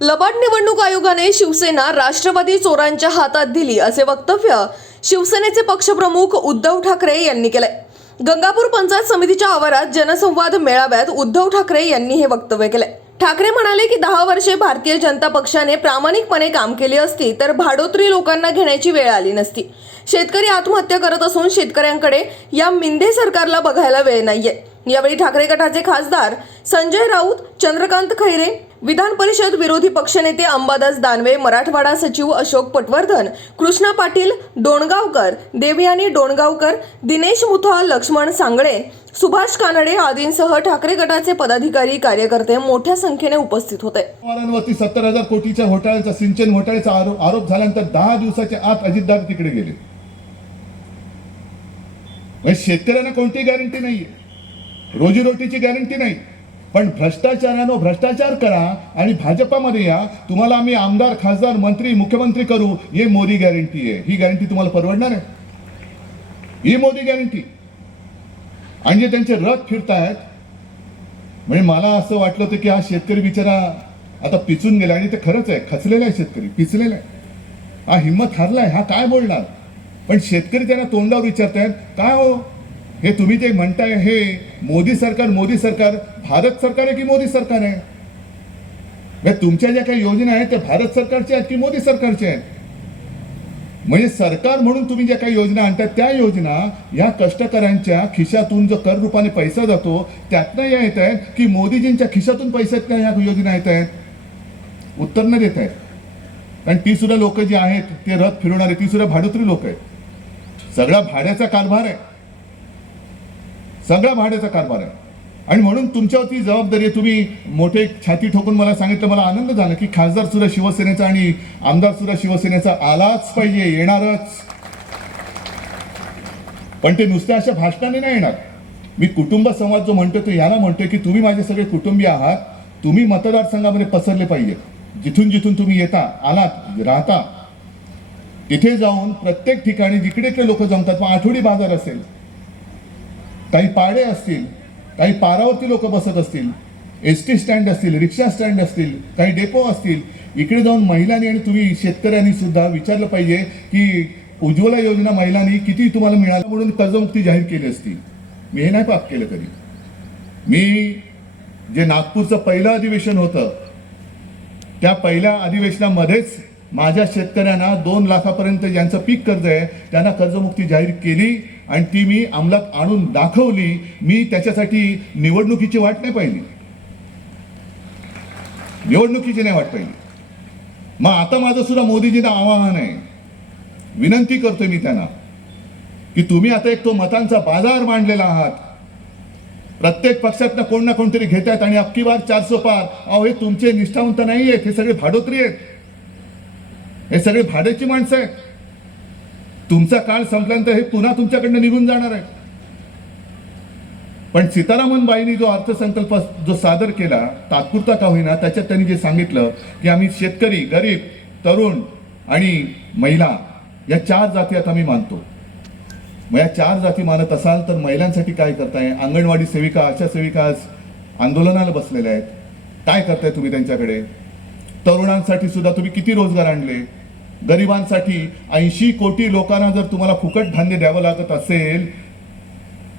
लबाड निवडणूक आयोगाने शिवसेना राष्ट्रवादी चोरांच्या हातात दिली असे वक्तव्य शिवसेनेचे पक्षप्रमुख उद्धव ठाकरे यांनी केलंय. गंगापूर पंचायत समितीच्या आवारात जनसंवाद मेळाव्यात उद्धव ठाकरे यांनी हे वक्तव्य केलंय. ठाकरे म्हणाले की दहा वर्षे भारतीय जनता पक्षाने प्रामाणिकपणे काम केले असती तर भाडोत्री लोकांना घेण्याची वेळ आली नसती. शेतकरी आत्महत्या करत असून शेतकऱ्यांकडे या मिंधे सरकारला बघायला वेळ नाहीये. यावेळी ठाकरे गटाचे खासदार संजय राऊत चंद्रकांत खैरे विधान परिषद विरोधी पक्षनेते अंबादास दानवे मराठवाडा सचिव अशोक पटवर्धन कृष्णा पाटील डोणगावकर देवयानी डोणगावकर दिनेश मुथा लक्ष्मण सांगळे सुभाष कानडे आदींसह ठाकरे गटाचे पदाधिकारी कार्यकर्ते मोठ्या संख्येने उपस्थित होते. सत्तर हजार कोटीच्या घोटाळ्याचा सिंचन घोटाळ्याचा आरोप आरोप झाल्यानंतर दहा दिवसाच्या आत अजितदादा तिकडे गेले. म्हणजे शेतकऱ्यांना कोणती गॅरंटी नाहीये. रोजीरोटीची गॅरंटी नाही. पण भ्रष्टाचारानं भ्रष्टाचार करा आणि भाजपामध्ये या. तुम्हाला आम्ही आमदार खासदार मंत्री मुख्यमंत्री करू. हे मोदी गॅरंटी आहे. ही गॅरंटी तुम्हाला परवडणार आहे? ही मोदी गॅरंटी आणि जे त्यांचे रथ फिरतायत म्हणजे मला असं वाटलं होतं की हा शेतकरी बिचारा आता पिचून गेला आणि ते खरंच आहे. खचलेला आहे शेतकरी. पिचलेला आहे. हा हिंमत हारलाय. हा काय बोलणार? पण शेतकरी त्यांना तोंडावर विचारतायत. काय हो? हे तुम्ही ते म्हणताय हे मोदी सरकार मोदी सरकार भारत सरकार आहे की मोदी सरकार आहे? तुमच्या ज्या काही योजना आहेत त्या भारत सरकारच्या आहेत की मोदी सरकारच्या आहेत? म्हणजे सरकार म्हणून तुम्ही ज्या काही योजना आणतात त्या योजना या कष्टकऱ्यांच्या खिशातून जो कर रूपाने पैसा जातो त्यातनं या येत आहेत की मोदीजींच्या खिशातून पैशातल्या ह्या योजना येत आहेत? उत्तर न देत आहेत. कारण ती सुद्धा लोक जी आहेत ते रथ फिरवणारे ती सुद्धा भाडोत्री लोक आहेत. सगळा भाड्याचा कारभार आहे. सगळा भाड्याचा कारभार आहे. आणि म्हणून तुमच्यावरती जबाबदारी आहे. तुम्ही मोठे छाती ठोकून मला सांगितलं मला आनंद झाला की खासदार सुद्धा शिवसेनेचा आणि आमदार सुद्धा शिवसेनेचा आलाच पाहिजे येणारच. पण ते नुसत्या अशा भाषणाने नाही येणार. मी कुटुंब संवाद जो म्हणतो तो याला म्हणतोय की तुम्ही माझे सगळे कुटुंबीय आहात. तुम्ही मतदारसंघामध्ये पसरले पाहिजे. जिथून जिथून तुम्ही येता आलात राहता. तिथे जाऊन प्रत्येक ठिकाणी जिकडे इकडे लोक जमतात मग आठवडी बाजार असेल. काही पाडे असतील काही पारावरती लोक बसत असतील एस टी स्टँड असतील रिक्षा स्टँड असतील काही डेपो असतील इकडे जाऊन महिलांनी आणि तुम्ही शेतकऱ्यांनी सुद्धा विचारलं पाहिजे की उज्ज्वला योजना महिलांनी किती तुम्हाला मिळालं म्हणून कर्जमुक्ती जाहीर केली असती. मी हे नाही पाप केलं कधी. मी जे नागपूरचं पहिलं अधिवेशन होतं त्या पहिल्या अधिवेशनामध्येच माझ्या शेतकऱ्यांना दोन लाखापर्यंत ज्यांचं पीक कर्ज आहे त्यांना कर्जमुक्ती जाहीर केली आणि ती मी अंमलात आणून दाखवली. मी त्याच्यासाठी निवडणुकीची वाट नाही पाहिली. निवडणुकीची नाही वाट पाहिली. मग आता माझं सुद्धा मोदीजींना आवाहन आहे. विनंती करतोय मी त्यांना की तुम्ही आता एक तो मतांचा बाजार मांडलेला आहात. प्रत्येक पक्षातनं कोण ना कोणतरी घेत आहेत आणि अक्की बार चारसो पार. अहो हे तुमचे निष्ठावंत नाही आहेत हे सगळे भाडोत्री आहेत. हे सगळे भाड्याची माणसं आहेत. तुमचा काळ संपल्यानंतर हे पुन्हा तुमच्याकडनं निघून जाणार आहे. पण सीतारामन बाईंनी जो अर्थसंकल्प जो सादर केला तात्पुरता का होईना त्याच्यात त्यांनी जे सांगितलं की आम्ही शेतकरी गरीब तरुण आणि महिला या चार जाती आता आम्ही मानतो. मग या चार जाती मानत असाल तर महिलांसाठी काय करताय? अंगणवाडी सेविका आशा सेविका आज आंदोलनाला बसलेल्या आहेत. काय करताय तुम्ही त्यांच्याकडे? तरुणांसाठी सुद्धा तुम्ही किती रोजगार आणले? गरिबांसाठी ऐंशी कोटी लोकांना जर तुम्हाला फुकट धान्य द्यावं लागत असेल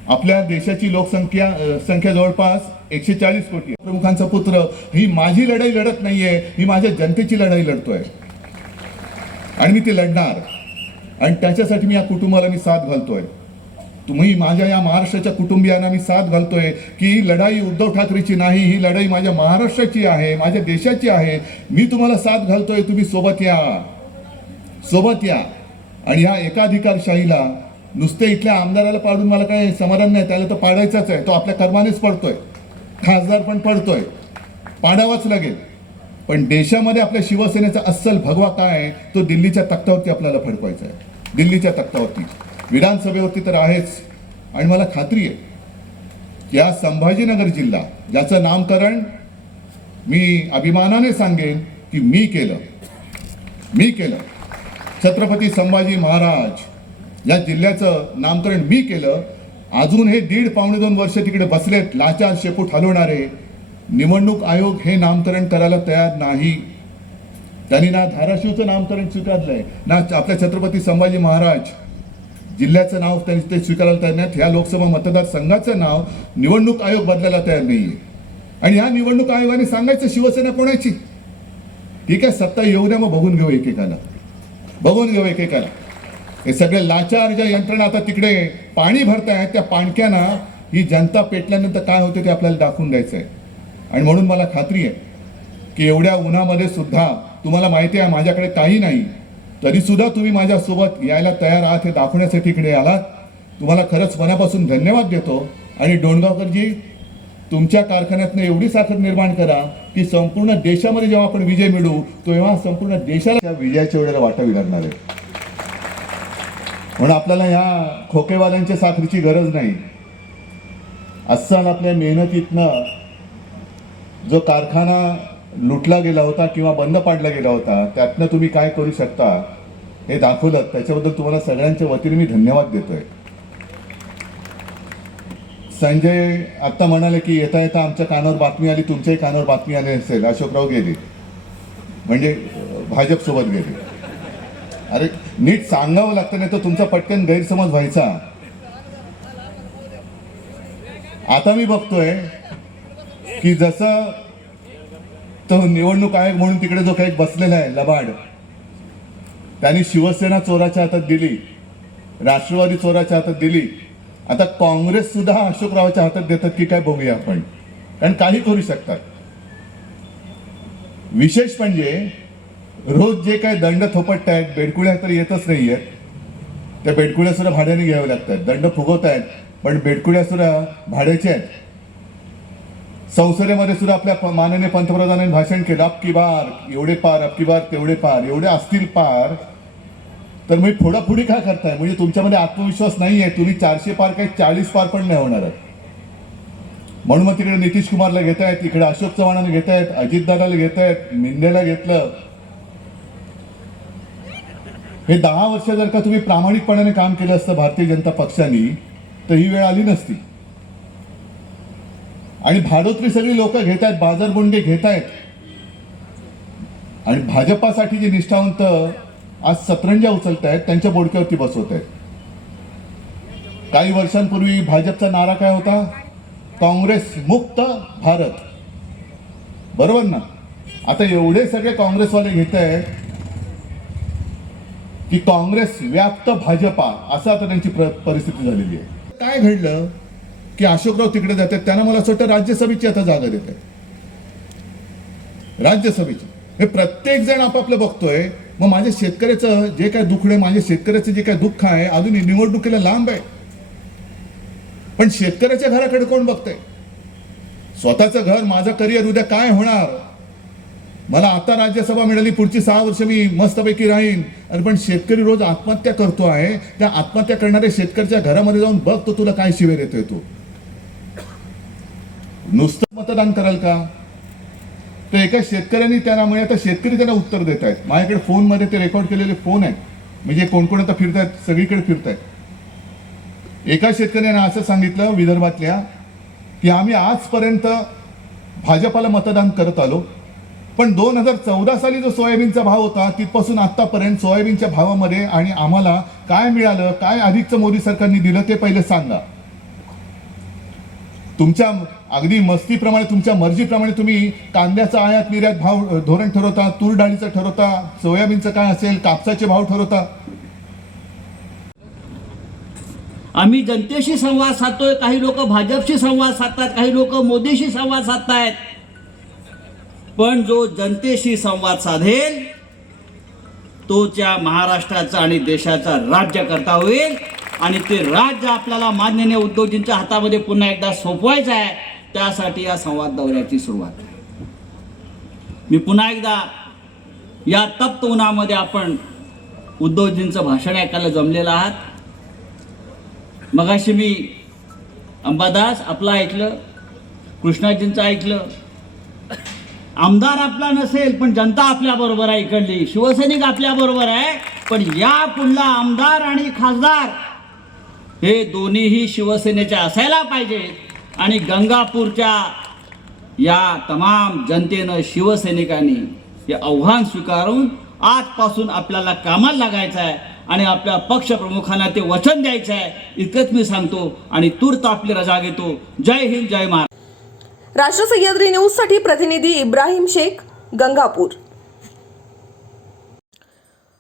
आपल्या देशाची लोकसंख्या संख्या जवळपास एकशे चाळीस कोटी प्रमुखांचा पुत्र ही माझी लढाई लढत नाहीये ही माझ्या जनतेची लढाई लढतोय. आणि मी ती लढणार. आणि त्याच्यासाठी मी या कुटुंबाला मी साथ घालतोय. तुम्ही माझ्या या महाराष्ट्राच्या कुटुंबियांना मी साथ घालतोय की ही लढाई उद्धव ठाकरेची नाही ही लढाई माझ्या महाराष्ट्राची आहे माझ्या देशाची आहे. मी तुम्हाला साथ घालतोय तुम्ही सोबत या. सोबत या. आणि ह्या एकाधिकारशाहीला नुसते इथल्या आमदाराला पाडून मला काही समाधान नाही त्याला तर पाडायचाच आहे. तो आपल्या कर्मानेच पडतोय. खासदार पण पडतोय. पाडावाच लागेल. पण देशामध्ये आपल्या शिवसेनेचा अस्सल भगवा काय आहे तो दिल्लीच्या तख्तावरती आपल्याला फडकवायचा आहे. दिल्लीच्या तख्तावरती. विधानसभेवरती तर आहेच. आणि मला खात्री आहे की या संभाजीनगर जिल्हा ज्याचं नामकरण मी अभिमानाने सांगेन की मी केलं. मी केलं. छत्रपती संभाजी महाराज या जिल्ह्याचं नामकरण मी केलं. अजून हे दीड पावणे दोन वर्ष तिकडे बसलेत लाचार शेपूट हलवणारे निवडणूक आयोग हे नामकरण करायला तयार नाही. त्यांनी ना धाराशिवचं नामकरण स्वीकारलंय ना आपल्या छत्रपती संभाजी महाराज. जिल्ह्याचं नाव त्यांनी ते स्वीकारायला तयार नाहीत. ह्या लोकसभा मतदारसंघाचं नाव निवडणूक आयोग बदलायला तयार नाहीये. आणि ह्या निवडणूक आयोगाने सांगायचं शिवसेना कोणाची? ठीक आहे सत्ता येऊ द्या मग बघून घेऊ एकेकाला. बघून घेऊ एकेकाला. हे सगळे लाचार ज्या यंत्रणा आता तिकडे पाणी भरतायत त्या पाणक्याना ही जनता पेटल्यानंतर काय होते ते आपल्याला दाखवून द्यायचं आहे आणि म्हणून मला खात्री आहे की एवढ्या उन्हामध्ये सुद्धा तुम्हाला माहिती आहे माझ्याकडे काही नाही. तरी सुद्धा तुम्ही माझ्यासोबत यायला तयार आहात हे दाखवण्यासाठी इकडे आलात. तुम्हाला खरंच मनापासून धन्यवाद देतो. आणि डोणगावकरजी तुमच्या कारखान्यातनं एवढी साखर निर्माण करा की संपूर्ण देशामध्ये जेव्हा आपण विजय मिळू तेव्हा संपूर्ण देशाला त्या विजयाच्या वेळेला वाटावी लागणार आहे. म्हणून आपल्याला ह्या खोकेवाल्यांच्या साखरेची गरज नाही. अस्सल आपल्या मेहनतीतनं जो कारखाना लुटला गेला होता किंवा बंद पाडला गेला होता त्यातनं तुम्ही काय करू शकता हे दाखवलं. त्याच्याबद्दल तुम्हाला सगळ्यांच्या वतीने मी धन्यवाद देतोय. संजय आत्ता म्हणाले की येता येता आमच्या कानावर बातमी आली तुमच्याही कानावर बातमी आली असेल. अशोकराव गेले. म्हणजे भाजपसोबत गेली गेले. अरे नीट सांगावं लागतं नाही तर तुमचा पटकन गैरसमज व्हायचा. आता मी बघतोय की जसं तो निवडणूक आयोग म्हणून तिकडे जो काही बसलेला आहे लबाड त्यांनी शिवसेना चोराच्या हातात दिली राष्ट्रवादी चोराच्या हातात दिली आता काँग्रेस सुद्धा अशोकरावाच्या हातात देतात की काय बघूया आपण. कारण काही करू शकतात. विशेष म्हणजे रोज जे काय दंड थोपटतायत बेडकुळ्या तर येतच नाहीयेत. त्या बेडकुळ्या सुद्धा भाड्याने घ्याव्या लागतात. दंड फुगवत आहेत पण बेडकुळ्या सुद्धा भाड्याच्या आहेत. संसदेमध्ये सुद्धा आपल्या माननीय पंतप्रधानांनी भाषण केलं अबकी बार एवढे पार अबकी बार तेवढे पार एवढे असतील पार तर मी फोडाफोडी का करताय? म्हणजे तुमच्यामध्ये आत्मविश्वास नाही आहे तुम्ही चारशे पार काही चाळीस पार पण नाही होणार आहेत. म्हणून मग तिकडे नितीश कुमारला घेत आहेत इकडे अशोक चव्हाणाला घेत आहेत अजितदादाला घेत आहेत मिंदेला घेतलं. हे दहा वर्ष जर का तुम्ही प्रामाणिकपणाने काम केलं असतं भारतीय जनता पक्षाने तर ही वेळ आली नसती. आणि भाडोत्री सगळी लोक घेत आहेत बाजारबुंडे घेत आहेत आणि भाजपासाठी जे निष्ठावंत आज सतरंजा उचलत आहेत त्यांच्या बोडक्यावरती बसवत आहेत काही वर्षांपूर्वी भाजपचा नारा काय होता? काँग्रेस मुक्त भारत. बरोबर ना? आता एवढे सगळे काँग्रेसवाले घेत आहेत की काँग्रेस व्याप्त भाजपा असं आता त्यांची परिस्थिती झालेली आहे. काय घडलं की अशोकराव तिकडे जातात? त्यांना मला असं वाटतं राज्यसभेची आता जागा देत आहे राज्यसभेची. हे प्रत्येक जण आपापलं बघतोय. मग माझ्या शेतकऱ्याचं जे काय दुःख आहे माझ्या शेतकऱ्याचं जे काय दुःख आहे अजून निवडणुकीला लांब आहे. पण शेतकऱ्याच्या घराकडे कोण बघतंय? स्वतःचं घर माझं करिअर उद्या काय होणार? मला आता राज्यसभा मिळाली पुढची सहा वर्ष मी मस्तपैकी राहीन. आणि पण शेतकरी रोज आत्महत्या करतो आहे. त्या आत्महत्या करणाऱ्या शेतकऱ्याच्या घरामध्ये जाऊन बघतो तुला काय शिवेर येतोय तू. नुसतं मतदान कराल का? तर एका शेतकऱ्यांनी त्यांना म्हणजे आता शेतकरी त्यांना उत्तर देत आहेत. माझ्याकडे फोनमध्ये ते रेकॉर्ड केलेले फोन आहेत. म्हणजे कोण कोण आता फिरतायत सगळीकडे फिरतायत. एका शेतकऱ्याने असं सांगितलं विदर्भातल्या की आम्ही आजपर्यंत भाजपाला मतदान करत आलो. पण दोन हजार चौदा साली जो सोयाबीनचा भाव होता तिथपासून आतापर्यंत सोयाबीनच्या भावामध्ये आणि आम्हाला काय मिळालं काय अधिकचं मोदी सरकारने दिलं ते पहिले सांगा. तुमच्या अगदी मस्तीप्रमाणे तुमच्या मर्जीप्रमाणे तुम्ही कांद्याचा आयात निर्यात भाव धोरण ठरवता तूर डाळीचं ठरवता सोयाबीनचं काय असेल कापसाचे भाव ठरवता? आम्ही जनतेशी संवाद साधतोय काही लोक भाजपशी संवाद साधतात काही लोक मोदीशी संवाद साधतायत. पण जो जनतेशी संवाद साधेल तो त्या महाराष्ट्राचा आणि देशाचा राज्यकर्ता होईल. आणि ते राज्य आपल्याला मान्यने उद्योगजींच्या हातामध्ये पुन्हा एकदा सोपवायचं आहे त्यासाठी या संवाद दौऱ्याची सुरुवात आहे. मी पुन्हा एकदा या तप्त उन्हामध्ये आपण उद्धवजींचं भाषण ऐकायला जमलेलं आहात. मगाशी मी अंबादास आपलं ऐकलं कृष्णाजींचं ऐकलं. आमदार आपला नसेल पण जनता आपल्याबरोबर आहे इकडली. शिवसैनिक आपल्याबरोबर आहे पण या पुढला आमदार आणि खासदार हे दोन्हीही शिवसेनेचे असायला पाहिजेत आणि गंगापूरच्या या तमाम जनतेनं शिवसैनिकांनी हे आव्हान स्वीकारून आजपासून आपल्याला कामाला लागायचं आहे आणि आपल्या पक्षप्रमुखांना ते वचन द्यायचं आहे. इतकंच मी सांगतो आणि तूर्त आपली रजा घेतो. जय हिंद जय महाराष्ट्र. राष्ट्र सह्याद्री न्यूजसाठी प्रतिनिधी इब्राहिम शेख गंगापूर.